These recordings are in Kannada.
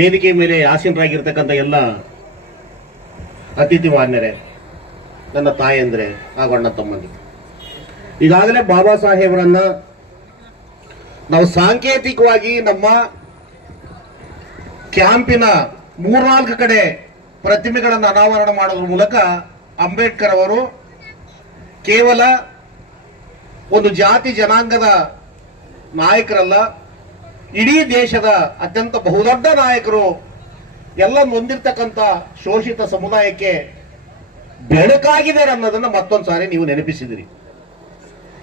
ವೇದಿಕೆ ಮೇಲೆ ಆಸೀನರಾಗಿರ್ತಕ್ಕಂಥ ಎಲ್ಲ ಅತಿಥಿ ಮಾನ್ಯರೇ, ನನ್ನ ತಾಯಂದ್ರೆ, ಹಾಗೂ ಅಣ್ಣ ತಮ್ಮಂದಿ ಈಗಾಗಲೇ ಬಾಬಾ ಸಾಹೇಬರನ್ನ ನಾವು ಸಾಂಕೇತಿಕವಾಗಿ ನಮ್ಮ ಕ್ಯಾಂಪಿನ ಮೂರ್ನಾಲ್ಕು ಕಡೆ ಪ್ರತಿಮೆಗಳನ್ನು ಅನಾವರಣ ಮಾಡೋದ್ರ ಮೂಲಕ ಅಂಬೇಡ್ಕರ್ ಅವರು ಕೇವಲ ಒಂದು ಜಾತಿ ಜನಾಂಗದ ನಾಯಕರಲ್ಲ ಇಡೀ ದೇಶದ ಅತ್ಯಂತ ಬಹುದೊಡ್ಡ ನಾಯಕರು ಎಲ್ಲ ಹೊಂದಿರ್ತಕ್ಕಂಥ ಶೋಷಿತ ಸಮುದಾಯಕ್ಕೆ ಬೆಳಕಾಗಿದ್ದಾರೆ ಅನ್ನೋದನ್ನ ಮತ್ತೊಂದು ಸಾರಿ ನೀವು ನೆನಪಿಸಿದಿರಿ.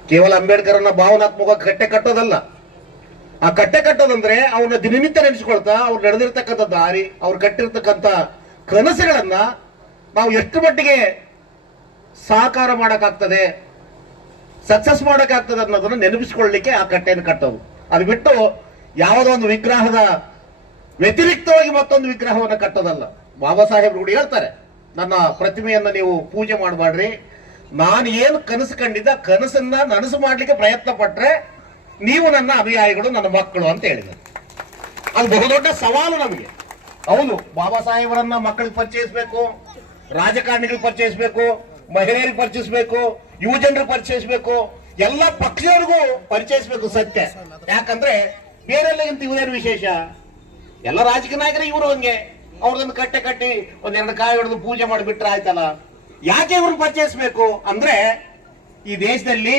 ಕೇವಲ ಅಂಬೇಡ್ಕರ್ನ ಭಾವನಾತ್ಮಕ ಕಟ್ಟೆ ಕಟ್ಟೋದಲ್ಲ. ಆ ಕಟ್ಟೆ ಕಟ್ಟೋದಂದ್ರೆ ಅವನ್ನ ದಿನನಿತ್ಯ ನೆನೆಸ್ಕೊಳ್ತಾ ಅವ್ರು ನಡೆದಿರ್ತಕ್ಕಂಥ ದಾರಿ, ಅವ್ರು ಕಟ್ಟಿರ್ತಕ್ಕಂಥ ಕನಸುಗಳನ್ನ ನಾವು ಎಷ್ಟು ಮಟ್ಟಿಗೆ ಸಾಕಾರ ಮಾಡೋಕ್ಕಾಗ್ತದೆ ಸಕ್ಸಸ್ ಮಾಡೋಕ್ಕಾಗ್ತದೆ ಅನ್ನೋದನ್ನ ನೆನಪಿಸ್ಕೊಳ್ಳಿಕ್ಕೆ ಆ ಕಟ್ಟೆಯನ್ನು ಕಟ್ಟೋದು. ಅದು ಬಿಟ್ಟು ಯಾವುದೋ ಒಂದು ವಿಗ್ರಹದ ವ್ಯತಿರಿಕ್ತವಾಗಿ ಮತ್ತೊಂದು ವಿಗ್ರಹವನ್ನು ಕಟ್ಟೋದಲ್ಲ. ಬಾಬಾ ಸಾಹೇಬ್ರು ಕೂಡ ಹೇಳ್ತಾರೆ, ನನ್ನ ಪ್ರತಿಮೆಯನ್ನು ನೀವು ಪೂಜೆ ಮಾಡಬೇಡ್ರಿ ನಾನು ಏನು ಕನಸು ಕಂಡಿದ್ದ ಕನಸನ್ನ ನನಸು ಮಾಡಲಿಕ್ಕೆ ಪ್ರಯತ್ನ ಪಟ್ಟರೆ ನೀವು ನನ್ನ ಅನುಯಾಯಿಗಳು, ನನ್ನ ಮಕ್ಕಳು ಅಂತ ಹೇಳಿದರು ಅದು ಬಹುದೊಡ್ಡ ಸವಾಲು ನಮಗೆ. ಹೌದು, ಬಾಬಾ ಸಾಹೇಬರನ್ನ ಮಕ್ಕಳಿಗೆ ಪರಿಚಯಿಸಬೇಕು, ರಾಜಕಾರಣಿಗಳಿಗೆ ಪರಿಚಯಿಸಬೇಕು, ಮಹಿಳೆಯರಿಗೆ ಪರಿಚಯಿಸಬೇಕು ಯುವ ಜನರಿಗೆ ಪರಿಚಯಿಸಬೇಕು, ಎಲ್ಲ ಪಕ್ಷದವ್ರಿಗೂ ಪರಿಚಯಿಸಬೇಕು ಸತ್ಯ. ಯಾಕಂದ್ರೆ ಬೇರೆಲ್ಲಗಿಂತ ಇವರೇನು ವಿಶೇಷ? ಎಲ್ಲ ರಾಜಕೀಯ ನಾಯಕರು ಇವರು ಹಂಗೆ. ಅವ್ರದೊಂದು ಕಟ್ಟೆ ಕಟ್ಟಿ ಒಂದೆರಡು ಕಾಯಿ ಹೊಡೆದು ಪೂಜೆ ಮಾಡಿಬಿಟ್ರೆ ಆಯ್ತಲ್ಲ? ಯಾಕೆ ಇವ್ರನ್ನ ಪರಿಚಯಿಸಬೇಕು? ಅಂದ್ರೆ ಈ ದೇಶದಲ್ಲಿ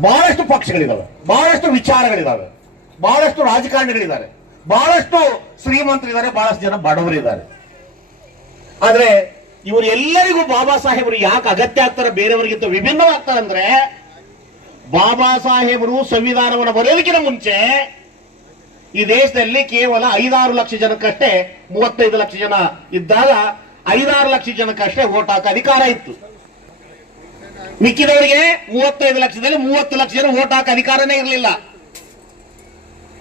ಬಹಳಷ್ಟು ಪಕ್ಷಗಳಿದಾವೆ. ಬಹಳಷ್ಟು ವಿಚಾರಗಳಿದಾವೆ. ಬಹಳಷ್ಟು ರಾಜಕಾರಣಿಗಳಿದ್ದಾರೆ. ಬಹಳಷ್ಟು ಶ್ರೀಮಂತರಿದ್ದಾರೆ, ಬಹಳಷ್ಟು ಜನ ಬಡವರಿದ್ದಾರೆ. ಆದ್ರೆ ಇವರು ಎಲ್ಲರಿಗೂ ಬಾಬಾ ಸಾಹೇಬರು ಯಾಕೆ ಅಗತ್ಯ ಆಗ್ತಾರೆ, ಬೇರೆಯವರಿಗಿಂತ ವಿಭಿನ್ನವಾಗ್ತಾರೆ ಅಂದ್ರೆ ಬಾಬಾ ಸಾಹೇಬರು ಸಂವಿಧಾನವನ್ನು ಬರೆಯೋದಕ್ಕಿಂತ ಮುಂಚೆ ಈ ದೇಶದಲ್ಲಿ ಕೇವಲ ಐದಾರು ಲಕ್ಷ ಜನಕ್ಕಷ್ಟೇ, ಮೂವತ್ತೈದು ಲಕ್ಷ ಜನ ಇದ್ದಾಗ ಐದಾರು ಲಕ್ಷ ಜನಕ್ಕಷ್ಟೇ ವೋಟ್ ಹಾಕೋ ಅಧಿಕಾರ ಇತ್ತು. ಮಿಕ್ಕಿದವರಿಗೆ ಮೂವತ್ತೈದು ಲಕ್ಷದಲ್ಲಿ ಮೂವತ್ತು ಲಕ್ಷ ಜನ ವೋಟ್ ಹಾಕೋ ಅಧಿಕಾರನೇ ಇರಲಿಲ್ಲ.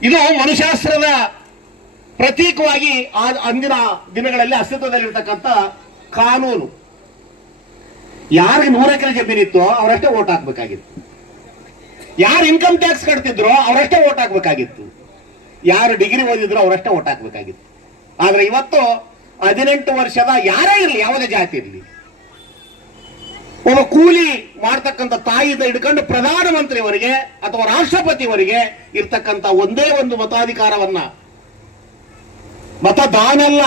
ಇದು ಮನುಶಾಸ್ತ್ರದ ಪ್ರತೀಕವಾಗಿ ಆ ಅಂದಿನ ದಿನಗಳಲ್ಲಿ ಅಸ್ತಿತ್ವದಲ್ಲಿರ್ತಕ್ಕಂಥ ಕಾನೂನು. ಯಾರಿಗೆ ನೂರ ಎಕರೆ ಜಮೀನಿತ್ತೋ ಅವರಷ್ಟೇ ವೋಟ್ ಹಾಕ್ಬೇಕಾಗಿತ್ತು ಯಾರು ಇನ್ಕಮ್ ಟ್ಯಾಕ್ಸ್ ಕಟ್ತಿದ್ರು ಅವರಷ್ಟೇ ಓಟ್ ಹಾಕ್ಬೇಕಾಗಿತ್ತು. ಯಾರು ಡಿಗ್ರಿ ಓದಿದ್ರು ಅವರಷ್ಟೇ ಓಟ್ ಹಾಕ್ಬೇಕಾಗಿತ್ತು. ಆದ್ರೆ ಇವತ್ತು ಹದಿನೆಂಟು ವರ್ಷದ ಯಾರೇ ಇರಲಿ, ಯಾವುದೇ ಜಾತಿ ಇರಲಿ, ಒಬ್ಬ ಕೂಲಿ ಮಾಡ್ತಕ್ಕಂಥ ತಾಯಿದ ಹಿಡ್ಕೊಂಡು ಪ್ರಧಾನಮಂತ್ರಿಯವರಿಗೆ ಅಥವಾ ರಾಷ್ಟ್ರಪತಿಯವರಿಗೆ ಇರ್ತಕ್ಕಂಥ ಒಂದೇ ಒಂದು ಮತಾಧಿಕಾರವನ್ನ ಮತದಾನ ಅಲ್ಲ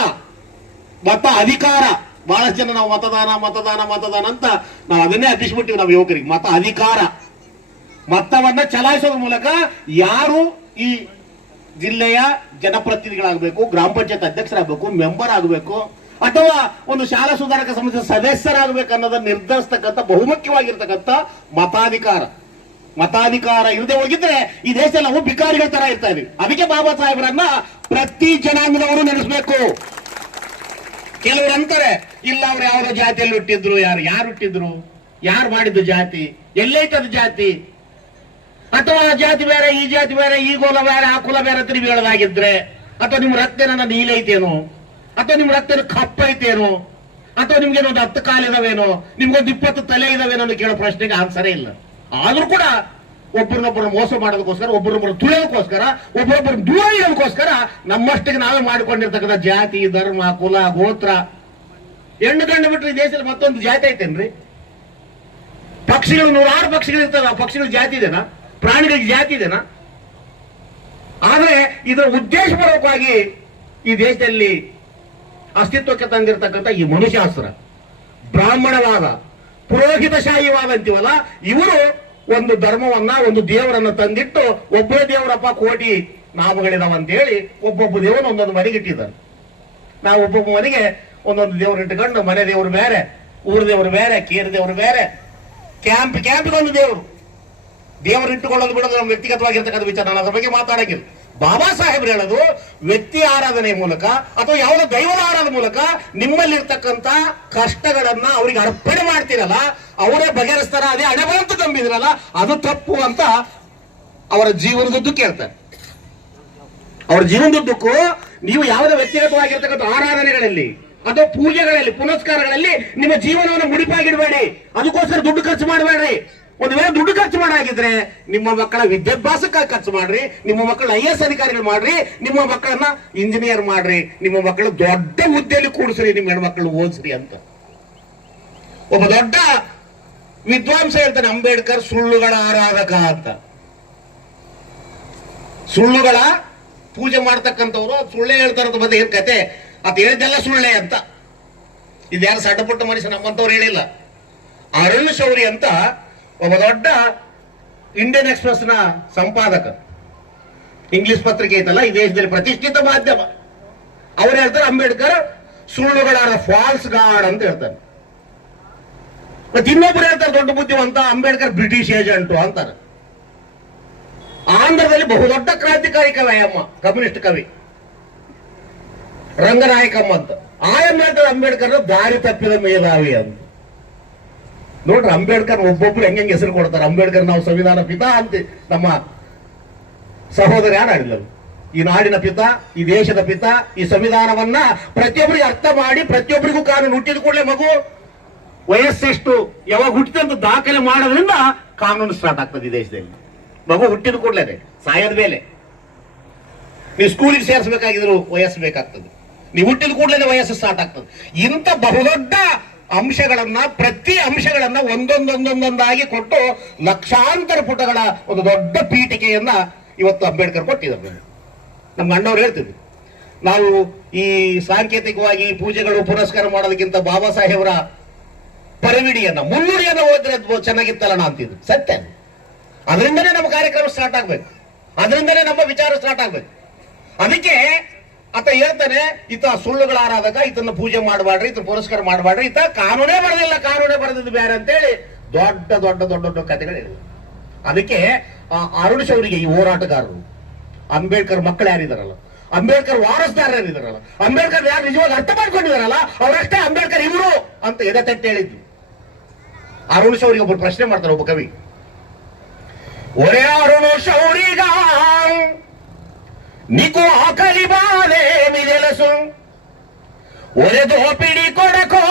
ಮತ ಅಧಿಕಾರ. ಬಹಳಷ್ಟು ಜನ ನಾವು ಮತದಾನ ಮತದಾನ ಮತದಾನ ಅಂತ ನಾವು ಅದನ್ನೇ ಅರ್ಪಿಸ್ಬಿಟ್ಟಿವಿ ನಾವು ಯುವಕರಿಗೆ ಮತ ಅಧಿಕಾರ. ಮತವನ್ನ ಚಲಾಯಿಸೋದ್ರ ಮೂಲಕ ಯಾರು ಈ ಜಿಲ್ಲೆಯ ಜನಪ್ರತಿನಿಧಿಗಳಾಗಬೇಕು, ಗ್ರಾಮ ಪಂಚಾಯತ್ ಅಧ್ಯಕ್ಷರಾಗಬೇಕು, ಮೆಂಬರ್ ಆಗಬೇಕು, ಅಥವಾ ಒಂದು ಶಾಲಾ ಸುಧಾರಕ ಸಂಸ್ಥೆ ಸದಸ್ಯರಾಗಬೇಕು ಅನ್ನೋದನ್ನ ನಿರ್ಧರಿಸ್ತಕ್ಕಂಥ ಬಹುಮುಖ್ಯವಾಗಿರ್ತಕ್ಕಂಥ ಮತಾಧಿಕಾರ. ಮತಾಧಿಕಾರ ಇಲ್ಲದೆ ಹೋಗಿದ್ರೆ ಈ ದೇಶದಲ್ಲಿ ನಾವು ಬಿಕಾರಿಗಳ ತರ ಇರ್ತಾ ಇದೀವಿ. ಅದಕ್ಕೆ ಬಾಬಾ ಸಾಹೇಬರನ್ನ ಪ್ರತಿ ಜನಾಂಗದವರು ನಡೆಸಬೇಕು ಕೆಲವರು ಅಂತಾರೆ, ಇಲ್ಲ ಅವ್ರು ಯಾವ್ದೋ ಜಾತಿಯಲ್ಲಿ ಹುಟ್ಟಿದ್ರು, ಯಾರು ಯಾರು ಹುಟ್ಟಿದ್ರು, ಯಾರು ಮಾಡಿದ್ದು ಜಾತಿ ಎಲ್ಲೈತದ ಜಾತಿ ಅಥವಾ ಆ ಜಾತಿ ಬೇರೆ, ಈ ಜಾತಿ ಬೇರೆ, ಈ ಕುಲ ಬೇರೆ, ಆ ಕುಲ ಬೇರೆ ತಿರುಗಿ ಹೇಳೋದಾಗಿದ್ರೆ, ಅಥವಾ ನಿಮ್ ರಕ್ತ ನನ್ನ ನೀಲೈತೇನೋ ಅಥವಾ ನಿಮ್ ರಕ್ತ ಕಪ್ಪ ಐತೇನೋ, ಅಥವಾ ನಿಮ್ಗೆ ಒಂದು ಹತ್ತು ಕಾಲು ಇದಾವೇನೋ, ನಿಮ್ಗೊಂದು ಇಪ್ಪತ್ತು ತಲೆ ಇದಾವೇನೋ ಅಂತ ಕೇಳೋ ಪ್ರಶ್ನೆಗೆ ಆನ್ಸರೇ ಇಲ್ಲ. ಆದ್ರೂ ಕೂಡ ಒಬ್ಬರನ್ನೊಬ್ಬರು ಮೋಸ ಮಾಡೋದಕ್ಕೋಸ್ಕರ ಒಬ್ಬರನ್ನೊಬ್ಬರು ತುಳಿಯೋದಕ್ಕೋಸ್ಕರ ಒಬ್ಬರೊಬ್ಬರು ದೂರ ಇಡೋದಕ್ಕೋಸ್ಕರ ನಮ್ಮಷ್ಟಿಗೆ ನಾವೇ ಮಾಡಿಕೊಂಡಿರ್ತಕ್ಕಂಥ ಜಾತಿ, ಧರ್ಮ, ಕುಲ, ಗೋತ್ರ. ಹೆಣ್ಣು ಗಂಡು ಬಿಟ್ರೆ ಈ ದೇಶದಲ್ಲಿ ಮತ್ತೊಂದು ಜಾತಿ ಐತೇನ್ರಿ? ಪಕ್ಷಿಗಳು ನೂರಾರು ಪಕ್ಷಿಗಳು ಇರ್ತವೆ ಆ ಪಕ್ಷಿಗಳ ಜಾತಿ ಇದೆನಾ? ಪ್ರಾಣಿಗಳಿಗೆ ಜಾತಿ ಇದೆನಾ? ಆದರೆ ಇದರ ಉದ್ದೇಶಪೂರ್ವಕವಾಗಿ ಈ ದೇಶದಲ್ಲಿ ಅಸ್ತಿತ್ವಕ್ಕೆ ತಂದಿರತಕ್ಕಂಥ ಈ ಮನುಷ್ಯಾಸ್ತ್ರ ಬ್ರಾಹ್ಮಣವಾದ ಪುರೋಹಿತಶಾಹಿವಾದ ಅಂತೀವಲ್ಲ ಇವರು ಒಂದು ಧರ್ಮವನ್ನ, ಒಂದು ದೇವರನ್ನ ತಂದಿಟ್ಟು ಒಬ್ಬೇ ದೇವರಪ್ಪ ಕೋಟಿ ನಾಮಗಳಿದಾವ ಅಂತ ಹೇಳಿ ಒಬ್ಬೊಬ್ಬ ದೇವನ ಒಂದೊಂದು ಮನೆಗೆ ಇಟ್ಟಿದ್ದಾರೆ. ನಾವು ಒಬ್ಬೊಬ್ಬ ಮನೆಗೆ ಒಂದೊಂದು ದೇವರು ಇಟ್ಟುಕೊಂಡು ಮನೆ ದೇವರು ಬೇರೆ, ಊರ ದೇವರು ಬೇರೆ, ಕೇರ್ ದೇವರು ಬೇರೆ, ಕ್ಯಾಂಪ್, ಕ್ಯಾಂಪ್ಗೊಂದು ದೇವರು. ದೇವರು ಇಟ್ಟುಕೊಳ್ಳೋದು ಬಿಡೋದು ನಮ್ಮ ವ್ಯಕ್ತಿಗತವಾಗಿರ್ತಕ್ಕಂಥ ವಿಚಾರ. ನಾನು ಅದ್ರ ಬಗ್ಗೆ ಮಾತಾಡಂಗಿಲ್ಲ. ಬಾಬಾ ಸಾಹೇಬ್ರು ಹೇಳೋದು, ವ್ಯಕ್ತಿ ಆರಾಧನೆ ಮೂಲಕ ಅಥವಾ ಯಾವುದೋ ದೈವದ ಆರಾಧನೆ ಮೂಲಕ ನಿಮ್ಮಲ್ಲಿರ್ತಕ್ಕಂಥ ಕಷ್ಟಗಳನ್ನ ಅವರಿಗೆ ಅರ್ಪಣೆ ಮಾಡ್ತೀರಲ್ಲ, ಅವರೇ ಬಗೆಹರಿಸ್ತಾರ, ಅದೇ ಹಣೆ ಅಂತ ಅದು ತಪ್ಪು ಅಂತ ಅವರ ಜೀವನದುದ್ದು ಕೇಳ್ತಾರೆ. ಅವರ ಜೀವನದುದ್ದಕ್ಕೂ ನೀವು ಯಾವುದೇ ವ್ಯಕ್ತಿಗತವಾಗಿರ್ತಕ್ಕಂಥ ಆರಾಧನೆಗಳಲ್ಲಿ ಅಥವಾ ಪೂಜೆಗಳಲ್ಲಿ, ಪುನಸ್ಕಾರಗಳಲ್ಲಿ ನಿಮ್ಮ ಜೀವನವನ್ನು ಮುಡಿಪಾಗಿಡಬೇಡಿ. ಅದಕ್ಕೋಸ್ಕರ ದುಡ್ಡು ಖರ್ಚು ಮಾಡಬೇಡ್ರಿ. ಒಂದು ವೇಳೆ ದುಡ್ಡು ಖರ್ಚು ಮಾಡಾಗಿದ್ರೆ ನಿಮ್ಮ ಮಕ್ಕಳ ವಿದ್ಯಾಭ್ಯಾಸಕ್ಕಾಗಿ ಖರ್ಚು ಮಾಡ್ರಿ, ನಿಮ್ಮ ಮಕ್ಕಳ ಐ ಎಸ್ ಅಧಿಕಾರಿಗಳು ಮಾಡ್ರಿ, ನಿಮ್ಮ ಮಕ್ಕಳನ್ನ ಇಂಜಿನಿಯರ್ ಮಾಡ್ರಿ, ನಿಮ್ಮ ಮಕ್ಕಳು ದೊಡ್ಡ ಹುದ್ದೆಯಲ್ಲಿ ಕೂಡಿಸ್ರಿ, ನಿಮ್ಮ ಹೆಣ್ಮಕ್ಳು ಓದಿಸ್ರಿ ಅಂತ. ಒಬ್ಬ ದೊಡ್ಡ ವಿದ್ವಾಂಸ ಹೇಳ್ತಾನೆ, ಅಂಬೇಡ್ಕರ್ ಸುಳ್ಳುಗಳ ಆರಾಧಕ ಅಂತ. ಸುಳ್ಳುಗಳ ಪೂಜೆ ಮಾಡ್ತಕ್ಕಂಥವ್ರು ಸುಳ್ಳೆ ಹೇಳ್ತಾರಂತ ಮತ್ತೆ ಏನ್ ಕತೆ? ಅದ್ ಹೇಳಿದ್ದೆಲ್ಲ ಸುಳ್ಳೆ ಅಂತ. ಇದ್ಯಾರು ಸಣ್ಣ ಪುಟ್ಟ ಮನುಷ್ಯ ನಮ್ಮಂತವ್ರು ಹೇಳಿಲ್ಲ. ಅರುಣ್ ಶೌರಿ ಅಂತ ಒಬ್ಬ ದೊಡ್ಡ ಇಂಡಿಯನ್ ಎಕ್ಸ್ಪ್ರೆಸ್ನ ಸಂಪಾದಕ. ಇಂಗ್ಲಿಷ್ ಪತ್ರಿಕೆ ಐತಲ್ಲ, ಈ ದೇಶದಲ್ಲಿ ಪ್ರತಿಷ್ಠಿತ ಮಾಧ್ಯಮ. ಅವ್ರು ಹೇಳ್ತಾರೆ, ಅಂಬೇಡ್ಕರ್ ಸುಳ್ಳುಗಳಾದ ಫಾಲ್ಸ್ ಗಾರ್ಡ್ ಅಂತ ಹೇಳ್ತಾರೆ. ಮತ್ತೆ ಇನ್ನೊಬ್ರು ಹೇಳ್ತಾರೆ, ದೊಡ್ಡ ಬುದ್ಧಿವಂತ ಅಂಬೇಡ್ಕರ್ ಬ್ರಿಟಿಷ್ ಏಜೆಂಟ್ ಅಂತಾರೆ. ಆಂಧ್ರದಲ್ಲಿ ಬಹುದೊಡ್ಡ ಕ್ರಾಂತಿಕಾರಿ ಕವಿ ಅಮ್ಮ ಕಮ್ಯುನಿಸ್ಟ್ ಕವಿ. ರಂಗನಾಯಕಮ್ಮ ಅಂತ. ಆಯಮ್ಮ ಹೇಳ್ತಾರೆ ಅಂಬೇಡ್ಕರ್ ದಾರಿ ತಪ್ಪಿದ ಮೇಧಾವಿ ಅಂತ. ನೋಡ್ರಿ ಅಂಬೇಡ್ಕರ್ ಒಬ್ಬೊಬ್ರು ಹೆಂಗೆ ಹೆಸರು ಕೊಡ್ತಾರೆ? ಅಂಬೇಡ್ಕರ್ ನಾವು ಸಂವಿಧಾನ ಪಿತಾ ಅಂತ. ನಮ್ಮ ಸಹೋದರ ಯಾರು ಈ ನಾಡಿನ ಪಿತ, ಈ ದೇಶದ ಪಿತ, ಈ ಸಂವಿಧಾನವನ್ನ ಪ್ರತಿಯೊಬ್ಬರಿಗೆ ಅರ್ಥ ಮಾಡಿ ಪ್ರತಿಯೊಬ್ಬರಿಗೂ ಕಾನೂನು ಹುಟ್ಟಿದ ಕೂಡಲೇ ಮಗು. ವಯಸ್ಸೆಷ್ಟು ಯಾವಾಗ ಹುಟ್ಟಿದಂತ ದಾಖಲೆ ಮಾಡೋದ್ರಿಂದ ಕಾನೂನು ಸ್ಟಾರ್ಟ್ ಆಗ್ತದೆ ಈ ದೇಶದಲ್ಲಿ. ಮಗು ಹುಟ್ಟಿದ ಕೂಡಲೇ ಸಾಯದ ಮೇಲೆ. ನೀವು ಸ್ಕೂಲಿಗೆ ಸೇರಿಸಬೇಕಾಗಿದ್ರು ವಯಸ್ಸು ಬೇಕಾಗ್ತದೆ. ನೀವು ಹುಟ್ಟಿದ ಕೂಡಲೇ ವಯಸ್ಸು ಸ್ಟಾರ್ಟ್ ಆಗ್ತದೆ. ಇಂಥ ಬಹುದೊಡ್ಡ ಅಂಶಗಳನ್ನ, ಪ್ರತಿ ಅಂಶಗಳನ್ನ ಒಂದೊಂದೊಂದೊಂದೊಂದಾಗಿ ಕೊಟ್ಟು ಲಕ್ಷಾಂತರ ಪುಟಗಳ ಒಂದು ದೊಡ್ಡ ಪೀಠಿಕೆಯನ್ನ ಇವತ್ತು ಅಂಬೇಡ್ಕರ್ ಕೊಟ್ಟಿದ್ದಾರೆ. ನಮ್ಮ ಅಣ್ಣವ್ರು ಹೇಳ್ತಿದ್ರು, ನಾವು ಈ ಸಾಂಕೇತಿಕವಾಗಿ ಪೂಜೆಗಳು ಪುರಸ್ಕಾರ ಮಾಡೋದಕ್ಕಿಂತ ಬಾಬಾ ಸಾಹೇಬರ ಪರವಿಡಿಯನ್ನ, ಮುನ್ನುಡಿಯನ್ನ ಓದಿದ್ರೆ ಅದು ಚೆನ್ನಾಗಿತ್ತಲ್ಲ ಅಂತಿದ್ರು. ಸತ್ಯ ಅದರಿಂದನೇ ನಮ್ಮ ಕಾರ್ಯಕ್ರಮ ಸ್ಟಾರ್ಟ್ ಆಗ್ಬೇಕು. ಅದರಿಂದನೇ ನಮ್ಮ ವಿಚಾರ ಸ್ಟಾರ್ಟ್ ಆಗ್ಬೇಕು. ಅದಕ್ಕೆ ಆತ ಹೇಳ್ತಾನೆ ಈತ ಸುಳ್ಳುಗಳ ಆರಾಧಕ ಈತನ ಪೂಜೆ ಮಾಡಬಾಡ್ರಿ ಇದನ್ನ ಪುರಸ್ಕಾರ ಮಾಡಬಾಡ್ರಿ ಈತ ಕಾನೂನೇ ಬರೆದಿಲ್ಲ, ಕಾನೂನೇ ಬರೆದಿದ್ದು ಬೇರೆ ಅಂತೇಳಿ ದೊಡ್ಡ ದೊಡ್ಡ ದೊಡ್ಡ ದೊಡ್ಡ ಕಥೆಗಳು ಹೇಳಿದ್ರು ಅದಕ್ಕೆ ಅರುಣ್ ಶೌರಿಗೆ ಈ ಹೋರಾಟಗಾರರು, ಅಂಬೇಡ್ಕರ್ ಮಕ್ಕಳು ಯಾರಿದಾರಲ್ಲ, ಅಂಬೇಡ್ಕರ್ ವಾರಸ್ದಾರ ಯಾರಿದಾರಲ್ಲ, ಅಂಬೇಡ್ಕರ್ ಯಾರು ನಿಜವಾಗಿ ಅರ್ಥ ಮಾಡ್ಕೊಂಡಿದಾರಲ್ಲ, ಅವರಷ್ಟೇ ಅಂಬೇಡ್ಕರ್ ಇವರು ಅಂತ ಎದೆ ತಟ್ಟೆ ಹೇಳಿದ್ರು. ಅರುಣ್ ಶೌರಿಗೆ ಒಬ್ಬರು ಪ್ರಶ್ನೆ ಮಾಡ್ತಾರೆ, ಒಬ್ಬ ಕವಿ. ಒರೇ ಅರುಣ್ ಶೌರಿಗ నీకు ఆకలి బాధేమి తెలుసు ఒరే దోపిడి కొడకో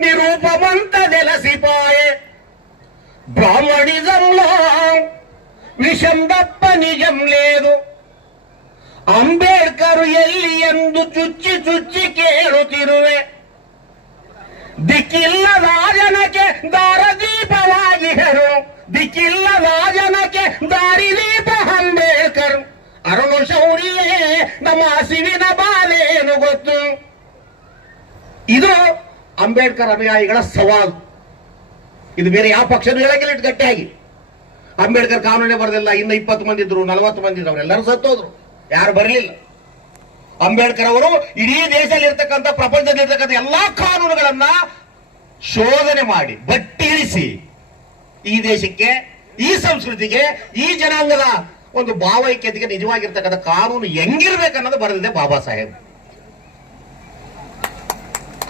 నీ రూపమంత తెలిసిపోయే బ్రాహ్మణిజంలో విషం తప్ప నిజం లేదు ಅಂಬೇಡ್ಕರ್ ಎಲ್ಲಿ ಎಂದು ಚುಚ್ಚಿ ಚುಚ್ಚಿ ಕೇಳುತ್ತಿರುವೆ ದಿಕ್ಕಿಲ್ಲದ ಜನಕ್ಕೆ ದಾರದೀಪವಾಗಿಹರು ದಿಕ್ಕಿಲ್ಲದ ಜನಕ್ಕೆ ದಾರಿದೀಪ ಅಂಬೇಡ್ಕರ್ ಅರುಣು ಶೌರಿಯೇ ನಮ್ಮ ಹಸಿವಿನ ಬಾಲೇನು ಗೊತ್ತು? ಇದು ಅಂಬೇಡ್ಕರ್ ಅನುಯಾಯಿಗಳ ಸವಾಲು. ಇದು ಬೇರೆ ಯಾವ ಪಕ್ಷನೂ ಹೇಳಂಗಿಲ್ಲ ಇಟ್ಟು ಗಟ್ಟಿಯಾಗಿ. ಅಂಬೇಡ್ಕರ್ ಕಾನೂನೇ ಬರೆದಿಲ್ಲ, ಇನ್ನು ಇಪ್ಪತ್ತು ಮಂದಿ ಇದ್ರು, ನಲವತ್ತು ಮಂದಿ ಇದ್ರು, ಅವರೆಲ್ಲರೂ ಸತ್ತೋದ್ರು. ಯಾರು ಬರಲಿಲ್ಲ. ಅಂಬೇಡ್ಕರ್ ಅವರು ಇಡೀ ದೇಶದಲ್ಲಿ ಇರ್ತಕ್ಕಂಥ ಪ್ರಪಂಚದಲ್ಲಿ ಇರ್ತಕ್ಕಂಥ ಎಲ್ಲಾ ಕಾನೂನುಗಳನ್ನ ಶೋಧನೆ ಮಾಡಿ, ಬಟ್ಟಿ ಇಳಿಸಿ, ಈ ದೇಶಕ್ಕೆ, ಈ ಸಂಸ್ಕೃತಿಗೆ, ಈ ಜನಾಂಗದ ಒಂದು ಭಾವೈಕ್ಯತೆಗೆ ನಿಜವಾಗಿರ್ತಕ್ಕಂಥ ಕಾನೂನು ಹೆಂಗಿರ್ಬೇಕನ್ನೋದು ಬರೆದಿದೆ ಬಾಬಾ ಸಾಹೇಬ್.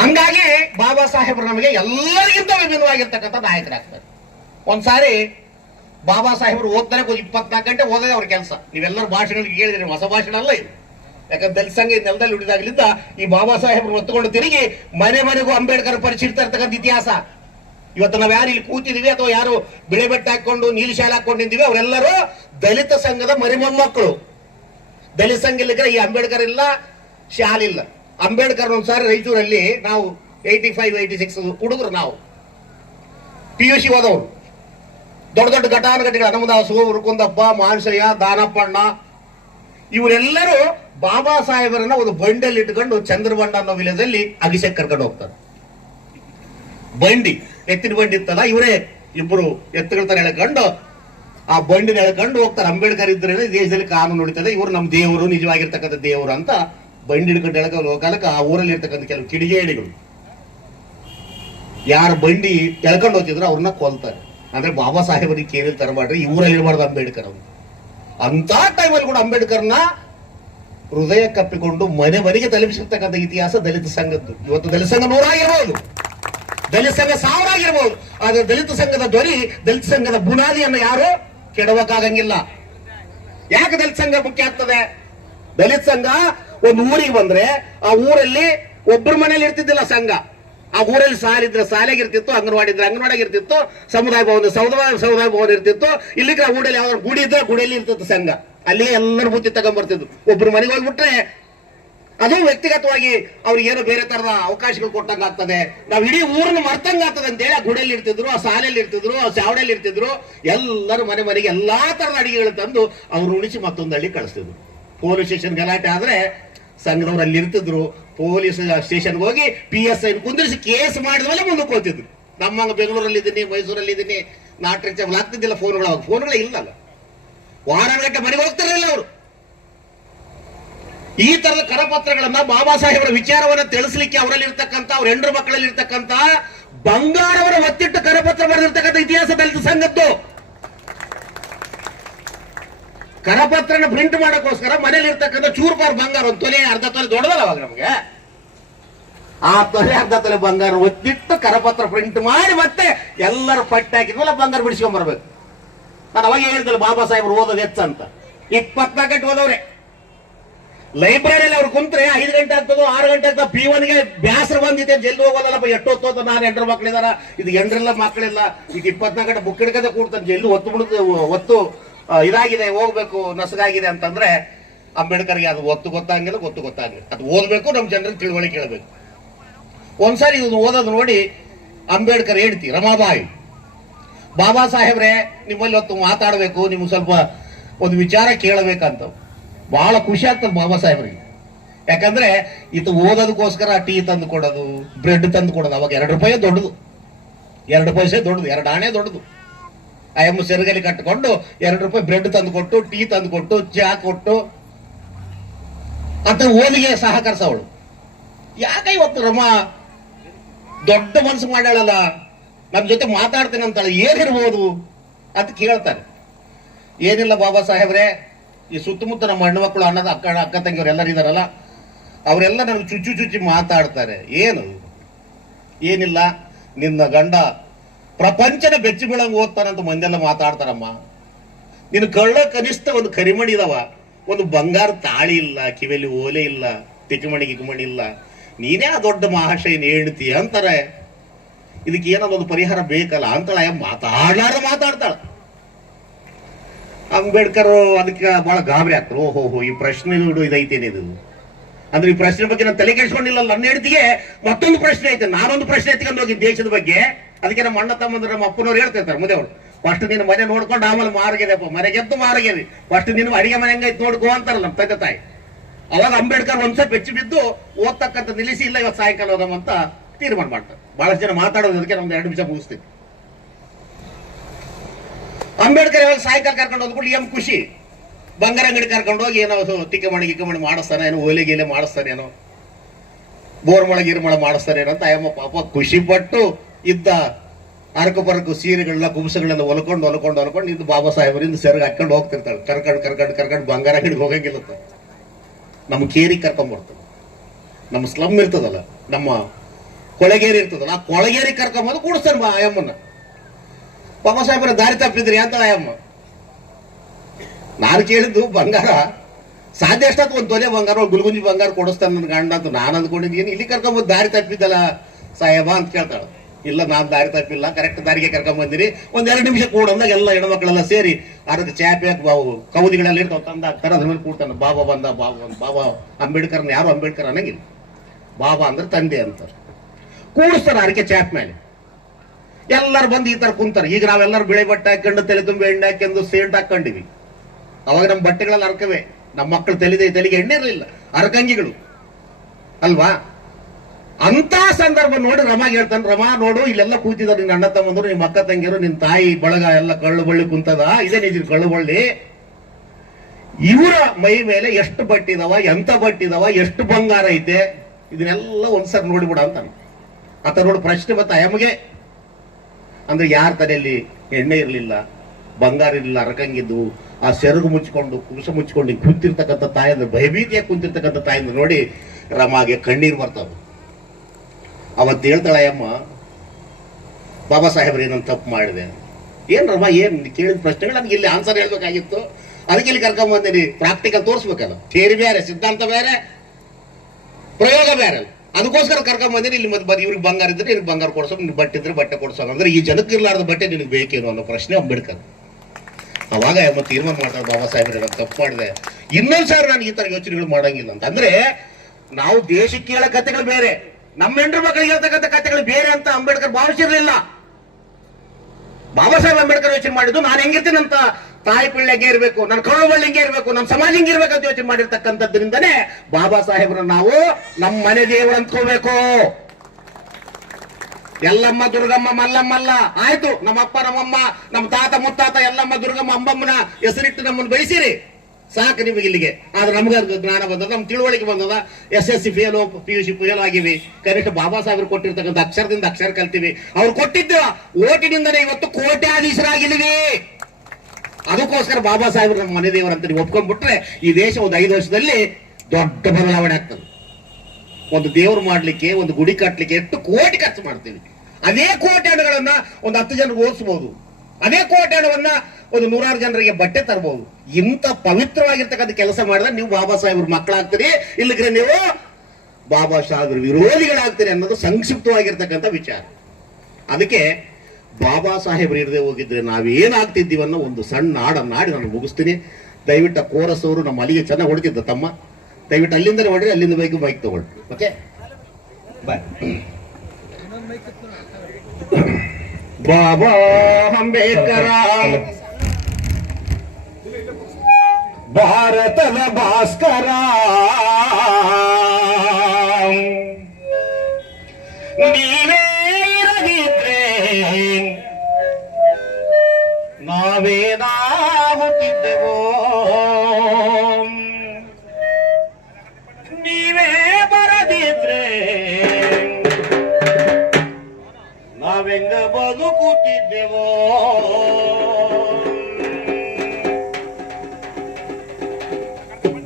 ಹಂಗಾಗಿ ಬಾಬಾ ಸಾಹೇಬರು ನಮಗೆ ಎಲ್ಲರಿಗಿಂತ ವಿಭಿನ್ನವಾಗಿರ್ತಕ್ಕಂಥ ನಾಯಕರಾಗ್ತಾರೆ. ಒಂದ್ಸಾರಿ ಬಾಬಾ ಸಾಹೇಬರು ಓದ್ತಾರೆ ಇಪ್ಪತ್ನಾಲ್ಕು ಗಂಟೆ ಓದೋದೇ ಅವ್ರ ಕೆಲಸ. ನೀವೆಲ್ಲರ ಭಾಷೆಗಳಿಗೆ ಕೇಳಿದ್ರೆ ಹೊಸ ಭಾಷಣ ಅಲ್ಲ ಇದು. ಯಾಕಂದ್ರೆ ದಲಿತ ಸಂಘ ಈ ನೆಲದಲ್ಲಿ ಉಳಿದಾಗಲಿಂದ ಈ ಬಾಬಾ ಸಾಹೇಬರು ಹೊತ್ತುಕೊಂಡು ತಿರುಗಿ ಮನೆ ಮನೆಗೂ ಅಂಬೇಡ್ಕರ್ ಪರಿಚಯ ಇರ್ತಕ್ಕಂಥ ಇತಿಹಾಸ. ಇವತ್ತು ನಾವು ಯಾರು ಇಲ್ಲಿ ಕೂತಿದೀವಿ ಅಥವಾ ಯಾರು ಬಿಳೆ ಬೆಟ್ಟ ಹಾಕೊಂಡು, ನೀಲಿ ಶಾಲೆ ಹಾಕೊಂಡಿದ್ದೀವಿ ಅವರೆಲ್ಲರೂ ದಲಿತ ಸಂಘದ ಮರಿಮೊಮ್ಮಕ್ಕಳು ದಲಿತ ಸಂಘ ಇಲ್ಲಿದ್ರೆ ಈ ಅಂಬೇಡ್ಕರ್ ಇಲ್ಲ ಶಾಲಿಲ್ಲ ಅಂಬೇಡ್ಕರ್ ಒಂದ್ಸಾರಿ ರಾಯಚೂರಲ್ಲಿ ನಾವು ಏಯ್ಟಿ ಫೈವ್ ಏಯ್ಟಿ ಸಿಕ್ಸ್ ಹುಡುಗರು ನಾವು. ಪಿ ಯು ಸಿ ಹೋದವರು. ದೊಡ್ಡ ದೊಡ್ಡ ಘಟಾನುಘಟಿಗಳು ಹನುಮದಾಸು ಉರುಕುಂದಪ್ಪ ಮಾನ್ಸಯ್ಯ, ದಾನಪ್ಪಣ್ಣ. ಇವರೆಲ್ಲರೂ ಬಾಬಾ ಸಾಹೇಬರನ್ನ ಒಂದು ಬಂಡಲ್ಲಿ ಇಟ್ಕೊಂಡು ಚಂದ್ರಬಂಡ ಅನ್ನೋ ವಿಲಯದಲ್ಲಿ ಅಭಿಷೇಕ್ ಕರ್ಕೊಂಡು ಹೋಗ್ತಾರೆ. ಬಂಡಿ. ಎತ್ತಿನ ಬಂಡಿ ಇತ್ತಲ್ಲ ಇವರೇ ಇಬ್ಬರು ಎತ್ತುಗಳ ತರ ಎಳ್ಕೊಂಡು, ಆ ಬಂಡಿನ ಎಳ್ಕೊಂಡು ಹೋಗ್ತಾರೆ. ಅಂಬೇಡ್ಕರ್ ಇದ್ರೆ ದೇಶದಲ್ಲಿ ಕಾನೂನು ಉಳಿತದೆ ಇವರು ನಮ್ಮ ದೇವರು, ನಿಜವಾಗಿರ್ತಕ್ಕಂಥ ದೇವರು ಅಂತ ಬಂಡಿ ಹಿಡ್ಕೊಂಡು ಎಳ್ಕೊಂಡು ಹೋಗಲಕ್ಕ ಆ ಊರಲ್ಲಿ ಇರ್ತಕ್ಕಂಥ ಕೆಲವು ಕಿಡಿಗೇಡಿಗಳು. ಯಾರು ಬಂಡಿ ಎಳ್ಕೊಂಡು ಹೋಗ್ತಿದ್ರು ಅವ್ರನ್ನ ಕೊಲ್ತಾರೆ. ಅಂದ್ರೆ ಬಾಬಾ ಸಾಹೇಬರಿಗೆ ಕೇಳಿ ತರಬಾಡ್ರಿ ಇವರಲ್ಲಿ ಇರಬಾರ್ದು ಅಂಬೇಡ್ಕರ್ ಅವರು. ಅಂತ ಟೈಮಲ್ಲಿ ಕೂಡ ಅಂಬೇಡ್ಕರ್ನ ಹೃದಯ ಕಪ್ಪಿಕೊಂಡು ಮನೆ ಮನೆಗೆ ತಲುಪಿಸಿರ್ತಕ್ಕಂಥ ಇತಿಹಾಸ ದಲಿತ ಸಂಘದ್ದು. ಇವತ್ತು ದಲಿತ ಸಂಘ ನೂರಾಗಿರ್ಬೋದು. ದಲಿತ ಸಂಘ ಸಾವಿರ ಆಗಿರ್ಬೋದು. ಆದ್ರೆ ದಲಿತ ಸಂಘದ ಧ್ವನಿ, ದಲಿತ ಸಂಘದ ಬುನಾದಿಯನ್ನು ಯಾರು ಕೆಡವಕ್ಕಾಗಂಗಿಲ್ಲ. ಯಾಕೆ ದಲಿತ ಸಂಘ ಮುಖ್ಯ ಆಗ್ತದೆ? ದಲಿತ ಸಂಘ ಒಂದು ಊರಿಗೆ ಬಂದ್ರೆ ಆ ಊರಲ್ಲಿ ಒಬ್ಬರ ಮನೇಲಿ ಇರ್ತಿದ್ದಿಲ್ಲ ಸಂಘ. ಆ ಊರಲ್ಲಿ ಸಾಲಿದ್ರೆ ಶಾಲೆಗೆ ಇರ್ತಿತ್ತು, ಅಂಗನವಾಡಿ ಇದ್ರೆ ಅಂಗನವಾಡಿಗೆ ಇರ್ತಿತ್ತು, ಸಮುದಾಯ ಭವನ ಸಮುದಾಯ ಸಮುದಾಯ ಭವನ ಇರ್ತಿತ್ತು. ಇಲ್ಲಿಗೆ ಊರಲ್ಲಿ ಯಾವ್ದಾದ್ರು ಗುಡಿ ಇದ್ರೆ ಗುಡಿಯಲ್ಲಿ ಇರ್ತಿತ್ತು ಸಂಘ. ಅಲ್ಲಿ ಎಲ್ಲರೂ ಬುತ್ತಿ ತಗೊಂಡ್ಬರ್ತಿದ್ರು. ಒಬ್ರು ಮನೆಗೆ ಹೋಗ್ಬಿಟ್ರೆ ಅದು ವ್ಯಕ್ತಿಗತವಾಗಿ ಅವ್ರಿಗೆ ಏನೋ ಬೇರೆ ತರದ ಅವಕಾಶಗಳು ಕೊಟ್ಟಂಗ ಆಗ್ತದೆ ನಾವು ಇಡೀ ಊರನ್ನು ಮರ್ತಂಗ ಆಗ್ತದೆ ಅಂತೇಳಿ ಆ ಗುಡಲ್ಲಿ ಇರ್ತಿದ್ರು, ಆ ಶಾಲೆಯಲ್ಲಿ ಇರ್ತಿದ್ರು, ಆ ಚಾವಡಿಯಲ್ಲಿ ಇರ್ತಿದ್ರು, ಎಲ್ಲರೂ ಮನೆ ಮನೆಗೆ ಎಲ್ಲಾ ತರದ ಅಡಿಗೆಗಳು ತಂದು ಅವ್ರು ಉಣಿಸಿ ಮತ್ತೊಂದು ಹಳ್ಳಿ ಕಳಿಸ್ತಿದ್ರು. ಪೊಲೀಸ್ ಸ್ಟೇಷನ್ ಗಲಾಟೆ ಆದ್ರೆ ಸಂಘದವ್ರು ಅಲ್ಲಿ ಇರ್ತಿದ್ರು. ಪೊಲೀಸ್ ಸ್ಟೇಷನ್ಗೆ ಹೋಗಿ ಪಿ ಎಸ್ ಐ ಕುಂದಿರಿಸಿ ಕೇಸ್ ಮಾಡಿದ ಮೇಲೆ ಮುಂದಕ್ಕೆ ಹೋಗ್ತಿದ್ರು. ನಮ್ಮ ಬೆಂಗಳೂರಲ್ಲಿ ಇದ್ದೀನಿ ಮೈಸೂರಲ್ಲಿ ಇದ್ದೀನಿ ನಾಟ್ರಿ ಆಗ್ತಿದ್ದಿಲ್ಲ ಫೋನ್ಗಳು ಅವಾಗ ಫೋನ್ಗಳೇ ಇಲ್ಲಲ್ಲ. ವಾರಗಟ್ಟೆ ಮನೆಗೆ ಹೋಗ್ತಿರಲಿಲ್ಲ ಅವರು. ಈ ತರದ ಕರಪತ್ರಗಳನ್ನ ಬಾಬಾ ಸಾಹೇಬರ ವಿಚಾರವನ್ನ ತಿಳಿಸ್ಲಿಕ್ಕೆ ಅವರಲ್ಲಿ ಇರ್ತಕ್ಕಂಥ ಅವ್ರ ಹೆಂಡ್ರ ಮಕ್ಕಳಲ್ಲಿ ಇರ್ತಕ್ಕಂಥ ಬಂಗಾರವರ ಒತ್ತಿಟ್ಟು ಕರಪತ್ರ ಬರೆದಿರ್ತಕ್ಕಂಥ ಇತಿಹಾಸ ದಲಿತ ಸಂಘದ್ದು. ಕರಪತ್ರನ ಪ್ರಿಂಟ್ ಮಾಡಕ್ಕೋಸ್ಕರ ಮನೇಲಿ ಇರ್ತಕ್ಕಂಥ ಚೂರ್ಪಾರ್ ಬಂಗಾರ, ಒಂದು ತೊಲೆ, ಅರ್ಧ ತೊಲೆ ದೊಡ್ಡದಲ್ಲ ಅವಾಗ ನಮ್ಗೆ. ಆ ತೊಲೆ, ಅರ್ಧ ತೊಲೆ ಬಂಗಾರ ಒತ್ತಿಟ್ಟು ಕರಪತ್ರ ಪ್ರಿಂಟ್ ಮಾಡಿ ಮತ್ತೆ ಎಲ್ಲರೂ ಪಟ್ಟಿ ಹಾಕಿದ್ಮೇಲೆ ಬಂಗಾರ ಬಿಡಿಸ್ಕೊಂಡ್ ಬರ್ಬೇಕು. ನಾನು ಅವಾಗ ಹೇಳಿದ್ದಲ್ಲ ಬಾಬಾ ಸಾಹೇಬ್ರು ಓದೋದು ಹೆಚ್ಚಂತ ಅಂತ ಇಪ್ಪತ್ನಾಲ್ಕು ಗಂಟೆ ಓದವ್ರೆ. ಲೈಬ್ರರಿಯಲ್ಲಿ ಅವ್ರು ಕುಂತ್ರೆ ಐದು ಗಂಟೆ ಆಗ್ತದೋ, ಆರು ಗಂಟೆ ಆಗ್ತದ ಪಿ ಒನ್ಗೆ ಬ್ಯಾಸರ ಬಂದಿದೆ ಜಲ್ದಿ ಹೋಗೋದಲ್ಲಪ್ಪ ಎಷ್ಟು ಹೊತ್ತು ನಾನು ಎಂಟ್ರ ಮಕ್ಕಳಿದಾರ ಇದು ಎಂಟ್ರೆಲ್ಲ ಮಕ್ಕಳಿಲ್ಲ ಈಗ ಇಪ್ಪತ್ನಾಲ್ಕು ಗಂಟೆ ಬುಕ್ ಹಿಡ್ಕದೆ ಕೂಡ್ತಾನೆ. ಜಲ್ದಿ ಒತ್ತು ಬಿಡುತ್ತೆ ಒತ್ತು ಇದಾಗಿದೆ, ಹೋಗ್ಬೇಕು, ನಸಗಾಗಿದೆ ಅಂತಂದ್ರೆ ಅಂಬೇಡ್ಕರ್ಗೆ ಅದು ಒತ್ತು ಗೊತ್ತಾಗಿಲ್ಲ ಗೊತ್ತು ಗೊತ್ತಾಗಿಲ್ಲ ಅದು ಓದ್ಬೇಕು, ನಮ್ಮ ಜನರಿಗೆ ತಿಳುವಳಿಕೆ ಕೇಳಬೇಕು ಒಂದ್ಸಾರಿ ಇದನ್ನು ಓದೋದು ನೋಡಿ ಅಂಬೇಡ್ಕರ್ ಹೇಳ್ತಿ, ರಮಾಬಾಯಿ, ಬಾಬಾ ಸಾಹೇಬ್ರೆ, ನಿಮ್ಮಲ್ಲಿ ಹೊತ್ತು ಮಾತಾಡಬೇಕು, ನಿಮ್ಗೆ ಸ್ವಲ್ಪ ಒಂದು ವಿಚಾರ ಕೇಳಬೇಕಂತ. ಬಹಳ ಖುಷಿ ಆಗ್ತದೆ ಬಾಬಾ ಸಾಹೇಬ್ರಿಗೆ. ಯಾಕಂದ್ರೆ ಈತ ಓದೋದಕ್ಕೋಸ್ಕರ ಟೀ ತಂದು ಕೊಡೋದು, ಬ್ರೆಡ್ ತಂದು ಕೊಡೋದು, ಅವಾಗ ಎರಡು ರೂಪಾಯಿ ದೊಡ್ಡದು. ಎರಡು ಪೈಸೆ ದೊಡ್ಡದು, ಎರಡು ಆಣೆ ದೊಡ್ಡದು. ಆಯಮ್ಮ ಸೆರಗಲಿ ಕಟ್ಟಿಕೊಂಡು ಎರಡು ರೂಪಾಯಿ ಬ್ರೆಡ್ ತಂದು ಕೊಟ್ಟು, ಟೀ ತಂದು ಕೊಟ್ಟು ಚಹಾ ಕೊಟ್ಟು. ಅಂತ ಓದಿಗೆ ಸಹಕರಿಸವಳು ಯಾಕೆ ಇವತ್ತು ರಮ ದೊಡ್ಡ ಮನಸ್ಸು ಮಾಡ್ಯಾಳಲ್ಲ? ನಮ್ಮ ಜೊತೆ ಮಾತಾಡ್ತೇನೆ ಅಂತಾಳೆ ಏನಿರ್ಬೋದು ಅಂತ ಕೇಳ್ತಾರೆ. ಏನಿಲ್ಲ ಬಾಬಾ ಸಾಹೇಬ್ರೆ ಈ ಸುತ್ತಮುತ್ತ ನಮ್ಮ ಹೆಣ್ಣು ಮಕ್ಕಳು, ಅಣ್ಣದ ಅಕ್ಕ ಅಕ್ಕ ತಂಗಿಯವ್ರು ಎಲ್ಲರೂ ಇದಾರಲ್ಲ ಅವರೆಲ್ಲ ನನಗೆ ಚುಚ್ಚು ಚುಚ್ಚಿ ಮಾತಾಡ್ತಾರೆ. ಏನು ಏನಿಲ್ಲ. ನಿನ್ನ ಗಂಡ ಪ್ರಪಂಚನ ಬೆಚ್ಚಿ ಬೀಳಂಗೆ ಓದ್ತಾನಂತ ಮಂದೆಲ್ಲ ಮಾತಾಡ್ತಾರಮ್ಮ. ನಿನ್ನ ಕಳ್ಳ ಕನಿಷ್ಠ ಒಂದು ಕರಿಮಣಿ ಇದಾವ. ಒಂದು ಬಂಗಾರ ತಾಳಿ ಇಲ್ಲ, ಕಿವಿಯಲ್ಲಿ ಓಲೆ ಇಲ್ಲ, ತಿಕ್ಕಮಣಿ, ಗಿಕ್ಕಮಣಿ ಇಲ್ಲ. ನೀನೇ ಆ ದೊಡ್ಡ ಮಹಾಶಯನ ಹೇಳ್ತೀಯ ಅಂತಾರೆ. ಇದಕ್ಕೆ ಏನಾದ್ರು ಒಂದು ಪರಿಹಾರ ಬೇಕಲ್ಲ ಅಂತಳ ಮಾತಾಡ್ಲಾರ ಮಾತಾಡ್ತಾಳ. ಅಂಬೇಡ್ಕರ್ ಅದಕ್ಕೆ ಬಹಳ ಗಾಬರಿ ಆಗ್ತಾರೆ. ಓಹೋ ಈ ಪ್ರಶ್ನೆ ಇದೈತೇನಿದು ಅಂದ್ರೆ ಈ ಪ್ರಶ್ನೆ ಬಗ್ಗೆ ನಾನು ತಲೆ ಕೆಡಿಸ್ಕೊಂಡಿಲ್ಲ. ನನ್ನ ಹೆಂಡತಿಗೆ ಮತ್ತೊಂದು ಪ್ರಶ್ನೆ ಐತೆ. ನಾನೊಂದು ಪ್ರಶ್ನೆ ಎತ್ಕೊಂಡು ಹೋಗಿ ದೇಶದ ಬಗ್ಗೆ. ಅದಕ್ಕೆ ನಮ್ಮ ಅಣ್ಣ ತಮ್ಮಂದ್ರೆ ನಮ್ಮ ಅಪ್ಪನವ್ರು ಹೇಳ್ತಿರ್ತಾರೆ ಮುಂದೆ ಅವರು. ಫಸ್ಟ್ ನಿನ್ನ ಮನೆ ನೋಡ್ಕೊಂಡು ಆಮೇಲೆ ಮಾರ್ಗೆದೆಪ್ಪ ಮನೆ ಗೆದ್ದು ಮಾರ್ಗೆದಿ ಫಸ್ಟ್ ನಿನ್ನ ಅಡಿಗೆ ಮನೆ ಹೆಂಗೈತೆ ನೋಡ್ಕೋ ಅಂತಾರಲ್ಲ ನಮ್ಮ ತಂದೆ ತಾಯಿ. ಅವಾಗ ಅಂಬೇಡ್ಕರ್ ಒಂದ್ಸಲ ಬೆಚ್ಚಿ ಬಿದ್ದು ಓದ್ತಕ್ಕಂಥ ನಿಲ್ಲಿಸಿ ಇಲ್ಲ ಇವತ್ತು ಸಾಯಂಕಾಲ ಹೋಗಮ್ಮ ಅಂತ ತೀರ್ಮಾನ ಮಾಡ್ತಾರೆ. ಬಹಳಷ್ಟು ಜನ ಮಾತಾಡೋದಕ್ಕೆ ನಮ್ದು ಎರಡು ನಿಮಿಷ ಮುಗಿಸ್ತೀವಿ ಅಂಬೇಡ್ಕರ್ ಯಾವಾಗ ಸಾಯಂಕಾಲ ಕರ್ಕೊಂಡು ಹೋದ್ಬಿಟ್ಟು ಎಂ ಖುಷಿ. ಬಂಗಾರ ಅಂಗಡಿ ಕರ್ಕೊಂಡು ಹೋಗಿ ಏನೋ ಸೊ ತಿಕ್ಕೆ ಮಣಿ, ಗಿಕ್ಕ ಮಣಿ ಮಾಡಿಸ್ತಾನೆ ಏನೋ ಓಲೆ ಗೀಲೆ ಮಾಡಿಸ್ತಾನೇನೋ ಬೋರ್ಮಳ ಗಿರ್ಮಳ ಮಾಡಿಸ್ತಾನೇನೋ ಅಂತ ಅಯ್ಯಮ್ಮ ಪಾಪ ಖುಷಿ ಪಟ್ಟು ಇದ್ದ ಅರಕು ಪರಕು ಸೀರೆಗಳನ್ನ ಕುಂಸಗಳನ್ನ ಹೊಲ್ಕೊಂಡು ಹೊಲ್ಕೊಂಡು ಹೊಲ್ಕೊಂಡು ಇದ್ದು ಬಾಬಾ ಸಾಹೇಬರಿಂದ ಸೆರಗ ಹಾಕೊಂಡು ಹೋಗ್ತಿರ್ತಾಳೆ. ಕರ್ಕೊಂಡು ಕರ್ಕೊಂಡು ಕರ್ಕೊಂಡು ಬಂಗಾರ ಅಂಗಡಿಗೆ ಹೋಗಂಗಿಲ್ಲ ನಮ್ಮ ಕೇರಿ ಕರ್ಕೊಂಬರ್ತದೆ. ನಮ್ಮ ಸ್ಲಮ್ ಇರ್ತದಲ್ಲ, ನಮ್ಮ ಕೊಳಗೇರಿ ಇರ್ತದಲ್ಲ, ಆ ಕೊಳಗೇರಿ ಕರ್ಕೊಂಬಂದು ಕೂಡಿಸ್ತಾನೆ ಬಾ ಬಾಬಾ ಸಾಹೇಬರ, ದಾರಿ ತಪ್ಪಿದ್ರಿ ಅಂತ ವ್ಯಾಯಾಮ ನಾನು ಕೇಳಿದ್ದು ಬಂಗಾರ. ಸಾಧ್ಯ ಎಷ್ಟಾತ್ ಒಂದು ತೊಲೆ ಬಂಗಾರ ಗುಲ್ಗುಂಜಿ ಬಂಗಾರ ಕೊಡಿಸ್ತಾನೆ ನನ್ನ ಗಂಡ ಅಂತ ನಾನು ಅಂದ್ಕೊಂಡಿದ್ದೀನಿ. ಇಲ್ಲಿ ಕರ್ಕೊಂಬಂದು ದಾರಿ ತಪ್ಪಿದ್ದಲ್ಲ ಸಾಹೇಬ ಅಂತ ಕೇಳ್ತಾಳೆ. ಇಲ್ಲ, ನಾನು ದಾರಿ ತಪ್ಪಿಲ್ಲ ಕರೆಕ್ಟ್ ದಾರಿಗೆ ಕರ್ಕೊಂಬಂದಿರಿ. ಒಂದ್ ಎರಡು ನಿಮಿಷ ಕೂಡ ಅಂದಾಗ ಎಲ್ಲ ಹೆಣ್ಮಕ್ಳೆಲ್ಲ ಸೇರಿ ಅದಕ್ಕೆ ಚಾಪೆ ಬಾವು, ಕೌದಿಗಳೆಲ್ಲ ಇರ್ತಾವ ತಂದಾಕ್ತಾರೆ ಅದ್ರ ಮೇಲೆ ಕೂಡ್ತಾನೆ. ಬಾಬಾ ಬಂದ ಬಾಬಾ ಬಂದ, ಬಾಬಾ ಅಂಬೇಡ್ಕರ್ನ ಯಾರು ಅಂಬೇಡ್ಕರ್ ಅನ್ನಂಗಿಲ್ಲ. ಬಾಬಾ ಅಂದ್ರೆ ತಂದೆ ಅಂತಾರೆ. ಕೂಡಿಸ್ತಾರೆ ಅದಕ್ಕೆ ಚಾಪ್ ಮೇಲೆ. ಎಲ್ಲರೂ ಬಂದು ಈ ತರ ಕುಂತಾರೆ. ಈಗ ನಾವೆಲ್ಲರೂ ಬಿಳಿ ಬಟ್ಟೆ ಹಾಕೊಂಡು ತಲೆ ತುಂಬಿ ಎಣ್ಣೆ ಹಾಕೊಂಡು ಸೇಂಟ್ ಹಾಕೊಂಡಿವಿ ಅವಾಗ ನಮ್ಮ ಬಟ್ಟೆಗಳಲ್ಲಿ ಅರ್ಕವೆ. ನಮ್ಮ ಮಕ್ಕಳು ತಲೆದೆ ತಲೆಗೆ ಎಣ್ಣೆ ಇರಲಿಲ್ಲ. ಅರ್ಕಂಗಿಗಳು. ಅಲ್ವಾ? ಅಂತ ಸಂದರ್ಭ ನೋಡಿ ರಮಾ ಹೇಳ್ತಾನೆ, ರಮಾ, ನೋಡು, ಇಲ್ಲೆಲ್ಲ ಕೂತಿದ್ದಾರೆ ನಿನ್ನ ಅಣ್ಣ ತಮ್ಮಂದ್ರು, ನಿಮ್ಮ ಅಕ್ಕ ತಂಗಿಯರು, ನಿನ್ನ ತಾಯಿ, ಬಳಗ, ಎಲ್ಲ ಕಳ್ಳು ಬಳ್ಳಿ ಕುಂತದ. ಇದೇ ನಿಜ, ಕಳ್ಳು ಬಳ್ಳಿ. ಇವರ ಮೈ ಮೇಲೆ ಎಷ್ಟು ಬಟ್ಟಿದವ ಎಂತ ಬಟ್ಟಿದವ ಎಷ್ಟು ಬಂಗಾರ ಐತೆ, ಇದನ್ನೆಲ್ಲ ಒಂದ್ಸರಿ ನೋಡಿಬಿಡ ಅಂತಾನೆ. ಆತ ನೋಡಿ ಪ್ರಶ್ನೆ ಮತ್ತೆ ಅಯಮಗೆ ಅಂದ್ರೆ ಯಾರ ತಲೆಯಲ್ಲಿ ಎಣ್ಣೆ ಇರಲಿಲ್ಲ, ಬಂಗಾರ ಇರಲಿಲ್ಲ, ಅರಕಂಗಿದ್ದು, ಆ ಸೆರಗು ಮುಚ್ಕೊಂಡು ಕುಸು ಮುಚ್ಕೊಂಡು ಕೂತಿರ್ತಕ್ಕಂಥ ಅಂದ್ರೆ ಭಯಭೀತಿಯಾಗಿ ಕುಂತಿರ್ತಕ್ಕಂಥ ತಾಯಿಂದ ನೋಡಿ ರಮಾಗೆ ಕಣ್ಣೀರು ಬರ್ತಾವೆ. ಅವತ್ತು ಹೇಳ್ತಾಳೆ ಅಮ್ಮ ಬಾಬಾ ಸಾಹೇಬ್ರು ಏನಂತ ತಪ್ಪು ಮಾಡಿದೆ. ಏನ್ ರಮ, ಏನು? ಕೇಳಿದ ಪ್ರಶ್ನೆಗಳು ನನಗೆ ಇಲ್ಲಿ ಆನ್ಸರ್ ಹೇಳ್ಬೇಕಾಗಿತ್ತು. ಅದಕ್ಕೆ ಇಲ್ಲಿ ಕರ್ಕೊಂಡ್ಬಂದಿರಿ ಪ್ರಾಕ್ಟಿಕಲ್ ತೋರಿಸ್ಬೇಕಲ್ಲ. ಥೇರಿ ಬೇರೆ, ಸಿದ್ಧಾಂತ ಬೇರೆ, ಪ್ರಯೋಗ ಬೇರೆ ಅದಕ್ಕೋಸ್ಕರ ಕರ್ಕೊಂಡ್ ಬಂದಿರಿ ಇಲ್ಲಿ ಮತ್ತೆ ಇವ್ರಿಗೆ ಬಂಗಾರ ಇದ್ರೆ ನಿನಗೆ ಬಂಗಾರ ಕೊಡ್ಸೋ ನಿನ್ಗೆ ಬಟ್ಟೆ ಇದ್ರೆ ಬಟ್ಟೆ ಕೊಡ್ಸೋ ಅಂದ್ರೆ ಈ ಜನಕ್ಕೆ ಇರ್ಲಾರ್ದ ಬಟ್ಟೆ ನಿನಗೆ ಬೇಕೇನು ಅನ್ನೋ ಪ್ರಶ್ನೆ ಅಂಬೇಡ್ಕರ್. ಅವಾಗ ಮತ್ತೆ ತೀರ್ಮಾನ ಮಾಡ್ತಾರೆ, ಬಾಬಾ ಸಾಹೇಬ್ರೆ ನಾನು ತಪ್ಪು ಮಾಡಿದೆ. ಇನ್ನೊಂದು ಸಾರಿ ನಾನು ಈ ತರ ಯೋಚನೆಗಳು ಮಾಡಂಗಿಲ್ಲ ಅಂತ. ಅಂದ್ರೆ ನಾವು ದೇಶಕ್ಕೆ ಹೇಳೋ ಕಥೆಗಳು ಬೇರೆ, ನಮ್ಮ ಹೆಂಡ್ರ ಮಕ್ಕಳಿಗೆ ಹೇಳ್ತಕ್ಕಂಥ ಕಥೆಗಳು ಬೇರೆ ಅಂತ ಅಂಬೇಡ್ಕರ್ ಭಾವಿಸಿರ್ಲಿಲ್ಲ. ಬಾಬಾ ಸಾಹೇಬ್ ಅಂಬೇಡ್ಕರ್ ಯೋಚನೆ ಮಾಡಿದ್ದು, ನಾನು ಹೆಂಗಿರ್ತೀನಿ ಅಂತ ತಾಯಿ ಪಿಳ್ಳೆಗೆ ಇರಬೇಕು ನನ್ನ ಕರುಳುಗಳು ಹೆಂಗೆ ಇರಬೇಕು ನಮ್ಮ ಸಮಾಜ ಹಿಂಗೆ ಅಂತ ಯೋಚನೆ ಮಾಡಿರ್ತಕ್ಕಂಥದ್ರಿಂದನೇ ಬಾಬಾ ಸಾಹೇಬ್ರ ನಾವು ನಮ್ಮ ಮನೆ ದೇವರು ಅಂದ್ಕೋಬೇಕು. ಎಲ್ಲಮ್ಮ ದುರ್ಗಮ್ಮ ಮಲ್ಲಮ್ಮಲ್ಲ ಆಯ್ತು ನಮ್ಮಪ್ಪ ನಮ್ಮಮ್ಮ ನಮ್ಮ ತಾತ, ಮುತ್ತಾತ, ಎಲ್ಲಮ್ಮ ದುರ್ಗಮ್ಮ, ಅಂಬಮ್ಮನ ಹೆಸರಿಟ್ಟು ನಮ್ಮನ್ನು ಬಯಸಿರಿ. ಸಾಕು ನಿಮಗೆ ಇಲ್ಲಿಗೆ. ಆದ್ರೆ ನಮ್ಗೆ ಜ್ಞಾನ ಬಂದದ ನಮ್ ತಿಳುವಳಿಕೆ ಬಂದದ. S S C fail P U C fail ಆಗಿವಿ. ಕನಿಷ್ಠ ಬಾಬಾ ಸಾಹೇಬ್ರು ಕೊಟ್ಟಿರ್ತಕ್ಕಂಥ ಅಕ್ಷರದಿಂದ ಅಕ್ಷರ ಕಲ್ತೀವಿ. ಅವ್ರು ಕೊಟ್ಟಿದ್ದ ಓಟಿನಿಂದನೇ ಇವತ್ತು ಕೋಟ್ಯಾಧೀಶರಾಗಿದ್ದೀವಿ. ಅದಕ್ಕೋಸ್ಕರ ಬಾಬಾ ಸಾಹೇಬ್ರು ನಮ್ಮ ಮನೆ ದೇವರಂತ ನೀವು ಒಪ್ಕೊಂಡ್ಬಿಟ್ರೆ ಈ ದೇಶ ಒಂದು ಐದು ವರ್ಷದಲ್ಲಿ ದೊಡ್ಡ ಬದಲಾವಣೆ ಆಗ್ತದೆ. ಒಂದು ದೇವ್ರು ಮಾಡ್ಲಿಕ್ಕೆ, ಒಂದು ಗುಡಿ ಕಟ್ಟಲಿಕ್ಕೆ ಎಷ್ಟು ಕೋಟಿ ಖರ್ಚು ಮಾಡ್ತೀವಿ. ಅದೇ ಕೋಟಿ ಹಣಗಳನ್ನ ಒಂದು ಹತ್ತು ಜನರಿಗೆ ಓದಿಸಬಹುದು ಅದೇ ಕೋಟಿ ಹಣವನ್ನ ಒಂದು ನೂರಾರು ಜನರಿಗೆ ಬಟ್ಟೆ ತರಬಹುದು ಇಂಥ ಪವಿತ್ರವಾಗಿರ್ತಕ್ಕಂಥ ಕೆಲಸ ಮಾಡಿದ್ರೆ ನೀವು ಬಾಬಾ ಸಾಹೇಬ್ರ ಮಕ್ಕಳಾಗ್ತೀರಿ. ಇಲ್ಲಿದ್ರೆ ನೀವು ಬಾಬಾ ಸಾಹೇಬ್ರ ವಿರೋಧಿಗಳಾಗ್ತೀರಿ ಅನ್ನೋದು ಸಂಕ್ಷಿಪ್ತವಾಗಿರ್ತಕ್ಕಂಥ ವಿಚಾರ. ಅದಕ್ಕೆ ಬಾಬಾ ಸಾಹೇಬ್ರು ಇರದೆ ಹೋಗಿದ್ರೆ ನಾವೇನಾಗ್ತಿದ್ದೀವಿ ಅನ್ನೋ ಒಂದು ಸಣ್ಣ ಹಾಡನ್ನು ಹಾಡಿ ನಾನು ಮುಗಿಸ್ತೀನಿ. ದಯವಿಟ್ಟು ಕೋರಸ್ ಅವರು ನಮ್ಮ ಅಲ್ಲಿಗೆ ಚೆನ್ನಾಗಿ ಹೊಡಿತಿದ್ದ ತಮ್ಮ. ದಯವಿಟ್ಟು ಅಲ್ಲಿಂದಲೇ ಹೊಡ್ರಿ ಅಲ್ಲಿಂದ ಬೈಕ್ ಬೈಕ್ ತಗೊಳ್ರಿ ಓಕೆ ಬಾಬಾ ಅಂಬೇಡ್ಕರ. ಭಾರತದ ಭಾಸ್ಕರ. ನೀವೇ ನಾವೇನಾಗುತ್ತಿದ್ದೆವೋ ನೀವೇ ಬರದಿದ್ರೆ ನಾವೆಂಗ ಬದುಕುತ್ತಿದ್ದೆವೋ?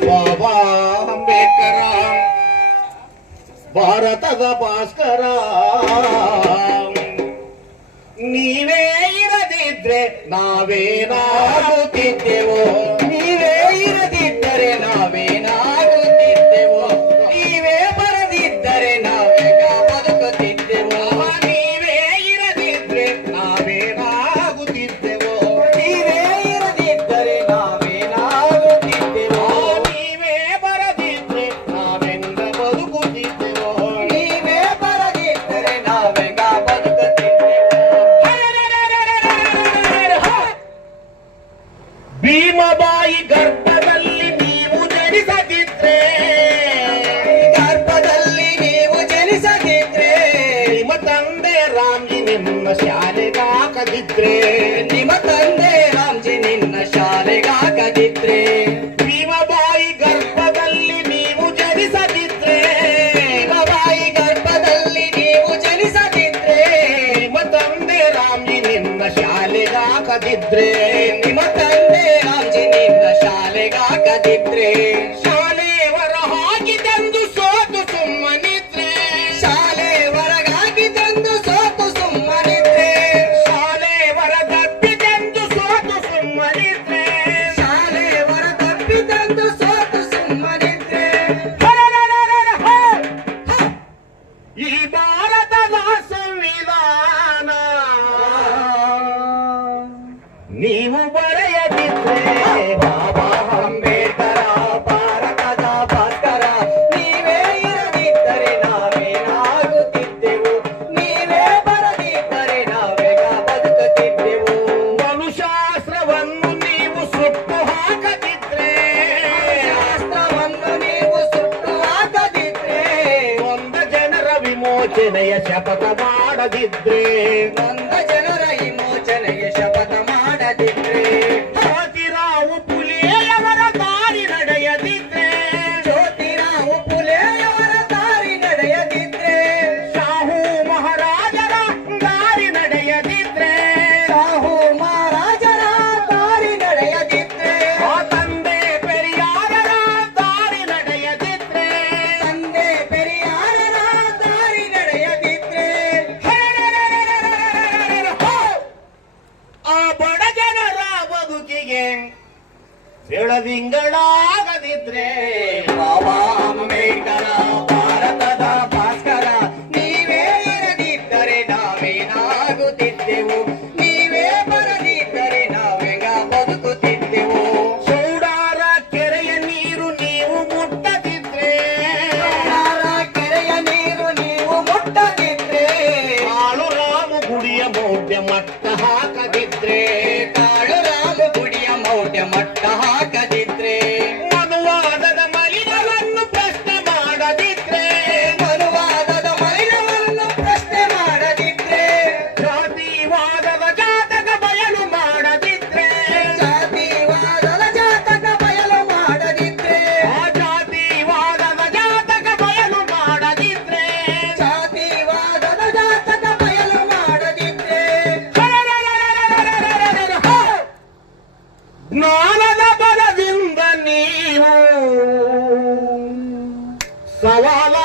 ಬಾಬಾ ಅಂಬೇಡ್ಕರ ಭಾರತದ ಭಾಸ್ಕರ ಇರದಿದ್ರೆ ನಿಮ್ಮ ಶಾಲೆಗಾಕದಿದ್ರೆ ನಿಮ್ಮ ತಂದೆ ರಾಮ್ಜಿ ನಿನ್ನ ಶಾಲೆಗಾಗದಿದ್ರೆ ಭೀಮಬಾಯಿ ಗರ್ಭದಲ್ಲಿ ನೀವು ಜನಿಸದಿದ್ರೆ ಬಾಯಿ ಗರ್ಭದಲ್ಲಿ ನೀವು ಜನಿಸದಿದ್ರೆ, ನಿಮ್ಮ ತಂದೆ ರಾಮ್ಜಿ ನಿನ್ನ ಶಾಲೆಗಾಕದಿದ್ರೆ ಈ ಭಾರತದ सवाला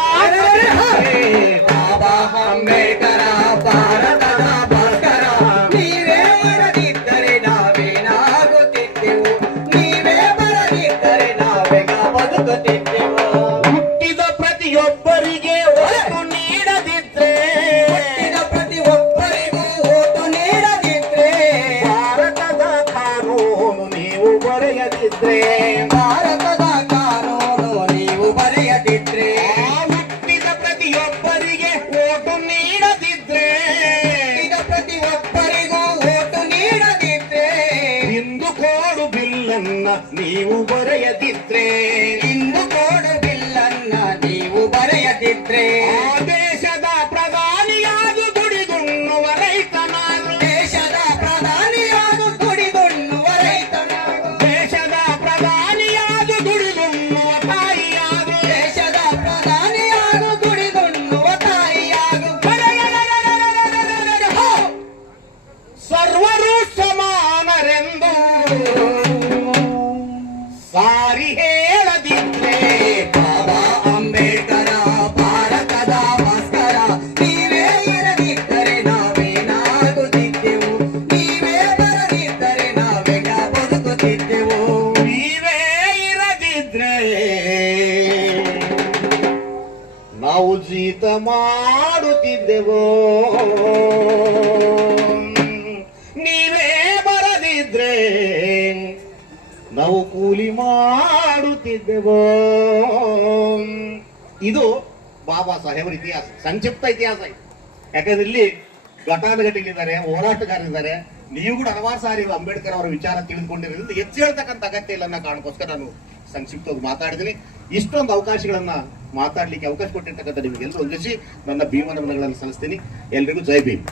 ಇರದಿದ್ರೆ ನಾವು ಜೀತ ಮಾಡುತ್ತಿದ್ದೆವೋ? ನೀವೇ ಬರದಿದ್ರೆ ನಾವು ಕೂಲಿ ಮಾಡುತ್ತಿದ್ದೆವೋ? ಇದು ಬಾಬಾ ಸಾಹೇಬರ ಇತಿಹಾಸ, ಸಂಕ್ಷಿಪ್ತ ಇತಿಹಾಸ ಇದು. ಯಾಕಂದ್ರೆ ಇಲ್ಲಿ ಘಟಾನುಘಟಿಗಳಿದ್ದಾರೆ, ಹೋರಾಟಗಾರರಿದ್ದಾರೆ. ನೀವು ಕೂಡ ಹಲವಾರು ಸಾರಿ ಅಂಬೇಡ್ಕರ್ ಅವರ ವಿಚಾರ ತಿಳಿದುಕೊಂಡಿರೋದ್ರಿಂದ ಹೆಚ್ಚು ಹೇಳ್ತಕ್ಕಂಥ ಅಗತ್ಯ ಇಲ್ಲ ಕಾರಣಕ್ಕೋಸ್ಕರ ನಾನು ಸಂಕ್ಷಿಪ್ತವಾಗಿ ಮಾತಾಡಿದ್ದೀನಿ ಇಷ್ಟೊಂದು ಅವಕಾಶಗಳನ್ನ ಮಾತಾಡ್ಲಿಕ್ಕೆ ಅವಕಾಶ ಕೊಟ್ಟಿರ್ತಕ್ಕಂಥ ನಿಮಗೆಲ್ಲರೂ ವಂದಿಸಿ ನನ್ನ ಭೀಮನಮನಗಳನ್ನು ಸಲ್ಲಿಸ್ತೀನಿ. ಎಲ್ರಿಗೂ ಜೈ ಭೀಮ್.